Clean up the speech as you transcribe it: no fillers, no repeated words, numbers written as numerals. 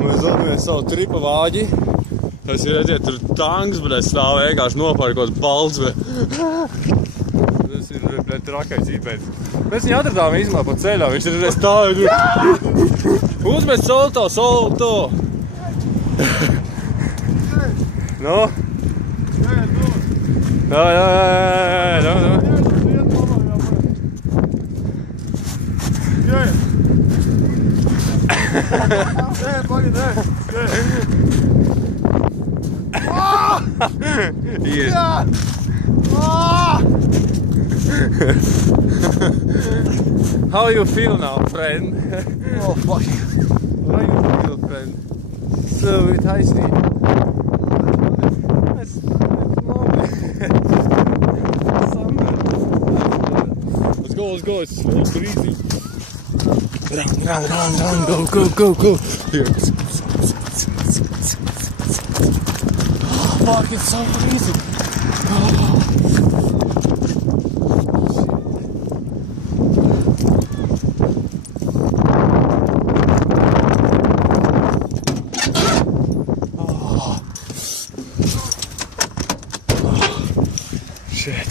Mēs dodamies savu tripa vāģi. Tas ir, redziet, tur tanks, bļet, stāv vienkārši nopārkos balds, bļet. Tas ir, bļet, trakais īpēc. Mēs viņu atradām īstumā pa ceļā, viņš ir stāv. Uzmest solto, solto! Nu? Jā. Yes. How you feel now, friend? Oh, fuck. How you feel, friend? So tasty. That's lovely. Let's go. It's super easy. Run, go. Here. Oh, fuck, it's so easy. Shit.